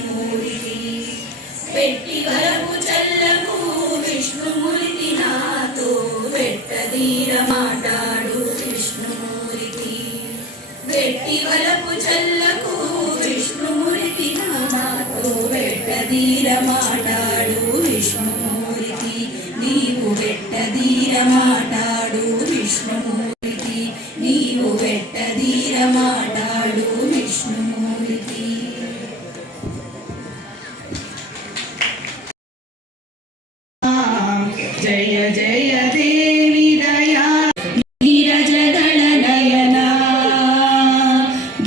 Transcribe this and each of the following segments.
విష్ణుమూర్తి పెట్టి వరపు చల్లకు విష్ణుమూర్తి నాతో వెట్టదీర మాటాడు విష్ణుమూర్తి వెట్టి వరపు చల్లకు విష్ణుమూర్తి నాతో వెట్టదీర మాటాడు విష్ణుమూర్తి నీవు వెట్టదీర మాటాడు విష్ణుమూర్తి నీవు వెట్టదీర మాటాడు విష్ణుమూర్తి జయ జయ దేవి దయా నీరజగణ నయనా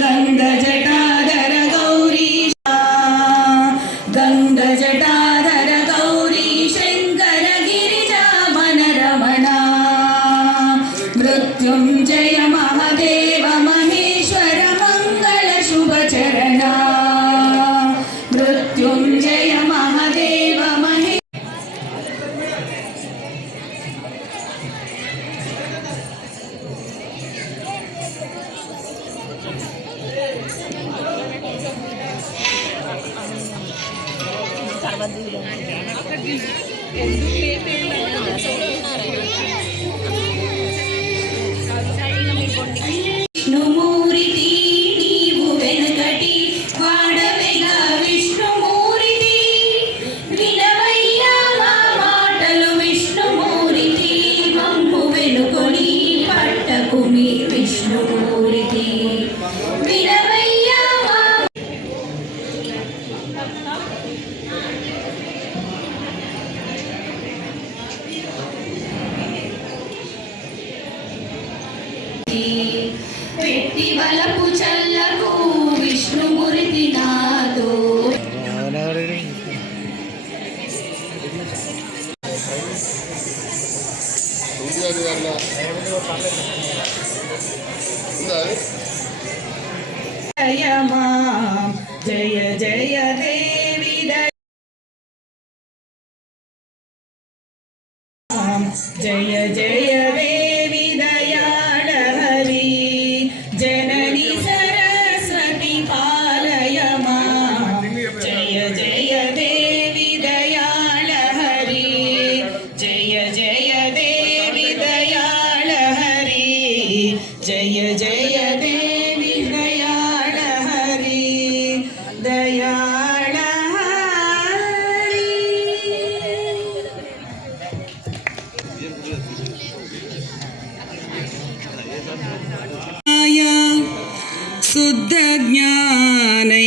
గంగ జటాధర గౌరీశ గంగ జటాధర గౌరీ శంకర గిరిజా మనరమణ మృత్యుంజయ మహదేవ మహేశ్వర మంగళ శుభచరణ మృత్యుంజయ మహదేవ మహేశ్వర విష్ణుమూర్తి నీవు వెనకటి వాడవెగా విష్ణుమూర్తి వినవయ్యా మా మాటలు విష్ణుమూర్తి మమ్ము వెనుకొని పట్టకు మీ విష్ణుమూర్తి వినవయ్యా మా పెట్టి వలపు చల్లకు విష్ణుమూర్తి నాతో జయమా జయ జయ దేవి జయ జయ దేవి దయాళ హరి జనని సరస్వతి పాలయ మాం జయ జయ దేవి దయాళ హరి జయ జయ దేవి దయాళ హరి జయ జయ దేవి దయాళ హరి దయాళ హరి శుద్ధ జ్ఞానైకమూర్తయే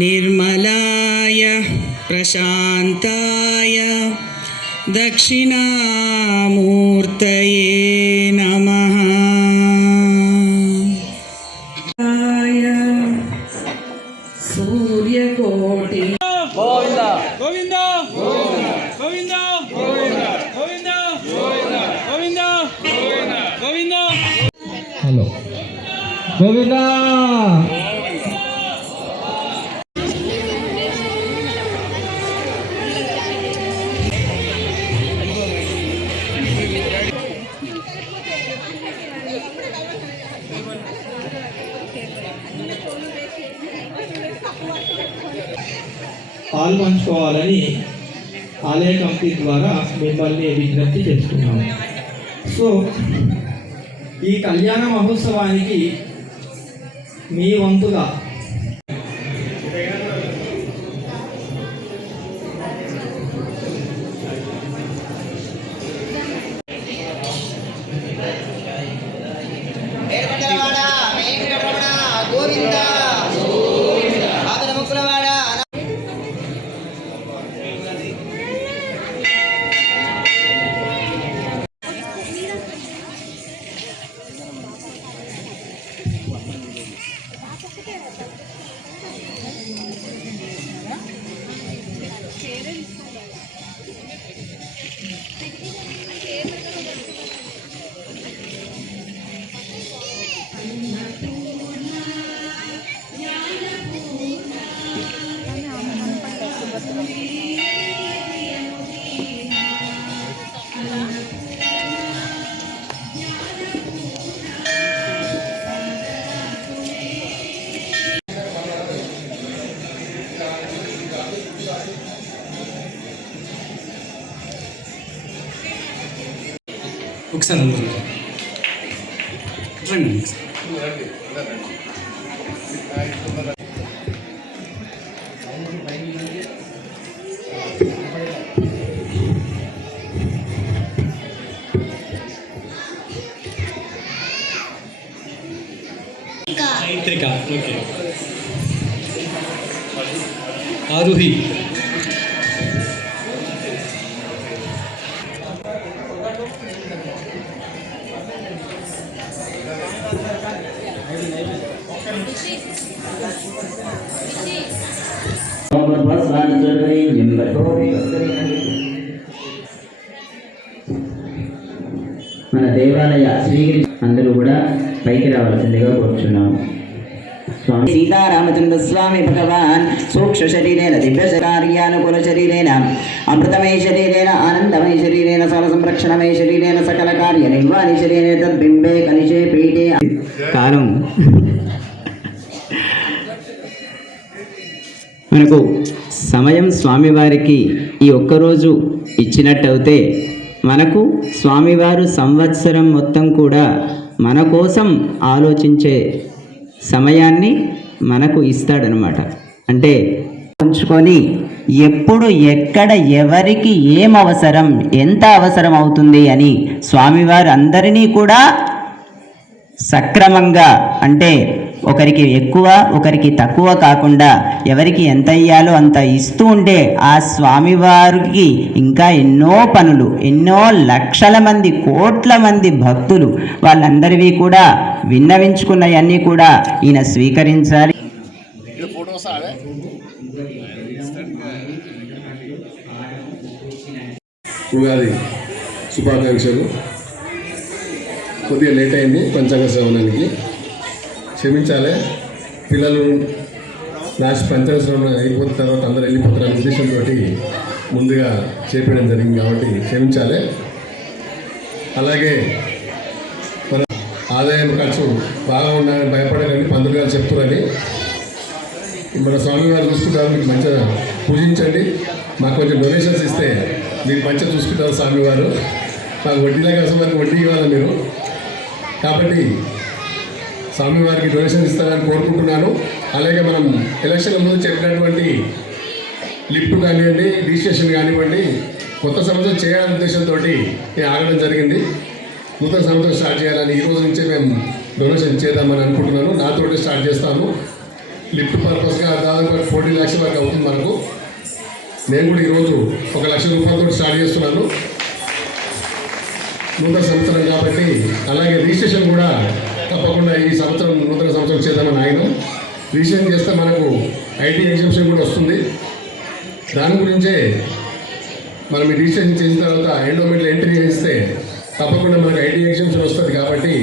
నిర్మలాయ ప్రశాంతాయ దక్షిణామూర్తయే నమః సూర్యకోటి గోవింద గోవింద గోవింద గోవింద గోవింద గోవింద గోవింద హలో గోవింద పాల్పంచుకోవాలని ఆలయ కమిటీ ద్వారా మిమ్మల్ని విజ్ఞప్తి చేస్తున్నాము. సో ఈ కళ్యాణ మహోత్సవానికి మీ వంతుగా ఒకసారి అందరూ రండి. చైత్రిక, ఓకే. ఆరుహి, మన దేవాలయ శ్రీగిరి అందరూ కూడా పైకి రావాల్సిందిగా కోరుచున్నాము. స్వామి సీతారామచంద్ర స్వామి భగవాన్ సూక్ష్మ శరీరేణ దివ్య కార్యానుకూల శరీరేణ అమృతమయ శరీరేణ ఆనందమయ శరీరేణ సకల సంరక్షణమయ శరీరేణ సకల కార్య నిర్వాణి శరీరేణ తద్బింబే కలిశే పీఠే కాలం మనకు సమయం స్వామివారికి ఈ ఒక్కరోజు ఇచ్చినట్టయితే మనకు స్వామివారు సంవత్సరం మొత్తం కూడా మన కోసం ఆలోచించే సమయాన్ని మనకు ఇస్తాడనమాట. అంటే ఉంచుకొని ఎప్పుడు ఎక్కడ ఎవరికి ఏం అవసరం, ఎంత అవసరం అవుతుంది అని స్వామివారు అందరినీ కూడా సక్రమంగా, అంటే ఒకరికి ఎక్కువ ఒకరికి తక్కువ కాకుండా ఎవరికి ఎంత ఇయ్యాలో అంత ఇస్తూ ఉంటే ఆ స్వామివారికి ఇంకా ఎన్నో పనులు, ఎన్నో లక్షల మంది కోట్ల మంది భక్తులు వాళ్ళందరివి కూడా విన్నవించుకున్నవన్నీ కూడా ఈయన స్వీకరించాలి. ఉగాది శుభాకాంక్షలు. కొద్దిగా లేట్ అయింది పంచాంగ శ్రవణానికి, క్షమించాలి. పిల్లలు పంచాంగ శ్రవణం అయిపోయిన తర్వాత అందరూ వెళ్ళిపోతారనే ఉద్దేశంతో ముందుగా చేపడం జరిగింది కాబట్టి క్షమించాలి. అలాగే మన ఆదాయం ఖర్చు బాగా ఉండాలని భయపడాలని పంతులు గారు చెప్తున్నారని మన స్వామివారు చూసుకుంటారు. మీకు మంచిగా పూజించండి, మాకు కొంచెం డొనేషన్స్ ఇస్తే మీకు మంచిగా చూసుకుంటారు స్వామివారు. మాకు వడ్డీలాగా అసలు వడ్డీ ఇవ్వాలి మీరు, కాబట్టి స్వామివారికి డొనేషన్ ఇస్తారని కోరుకుంటున్నాను. అలాగే మనం ఎలక్షన్ల ముందు చెప్పినటువంటి లిఫ్ట్ కానివ్వండి, రిజిస్ట్రేషన్ కానివ్వండి, కొత్త సంవత్సరం చేయాలనే ఉద్దేశంతో నేను ఆగడం జరిగింది. నూతన సంవత్సరం స్టార్ట్ చేయాలని ఈ రోజు నుంచే మేము డొనేషన్ చేద్దామని అనుకుంటున్నాను. నాతోటే స్టార్ట్ చేస్తాను. లిఫ్ట్ పర్పస్గా దాదాపు 40 లక్షల వరకు అవుతుంది మనకు. నేను కూడా ఈరోజు 1 లక్ష రూపాయలతో స్టార్ట్ చేస్తున్నాను నూతన సంవత్సరం కాబట్టి. అలాగే రిజిస్ట్రేషన్ కూడా తప్పకుండా ఈ సంవత్సరం నూతన సంవత్సరం చేద్దామని ఆగినాం. రిజిస్ట్రేషన్ చేస్తే మనకు ఐటీ ఎగ్జామ్షన్ కూడా వస్తుంది. దాని గురించే మనం ఈ రిజిస్ట్రేషన్ చేసిన తర్వాత ఎండోమెంట్లో ఎంట్రీ చేస్తే తప్పకుండా మనకు ఐటీ ఎగ్జామ్షన్ వస్తుంది. కాబట్టి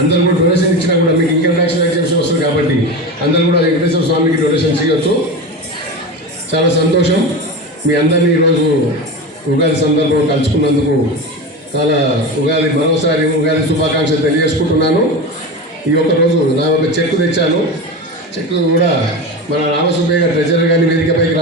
అందరూ కూడా డొనేషన్ ఇచ్చినా కూడా మీకు ఇన్కమ్ ట్యాక్స్ ఎగ్జామ్షన్ వస్తుంది. కాబట్టి అందరూ కూడా వెంకటేశ్వర స్వామికి డొనేషన్ చేయొచ్చు. చాలా సంతోషం. మీ అందరినీ ఈరోజు ఉగాది సందర్భంలో కలుసుకున్నందుకు చాలా మరోసారి ఉగాది శుభాకాంక్షలు తెలియజేసుకుంటున్నాను. ఈ ఒక్కరోజు నా ఒక చెక్ తెచ్చాను. చెక్ కూడా మన రామసుబ్బయ్య గారు ట్రెజరర్ గారిని వేదికపైకి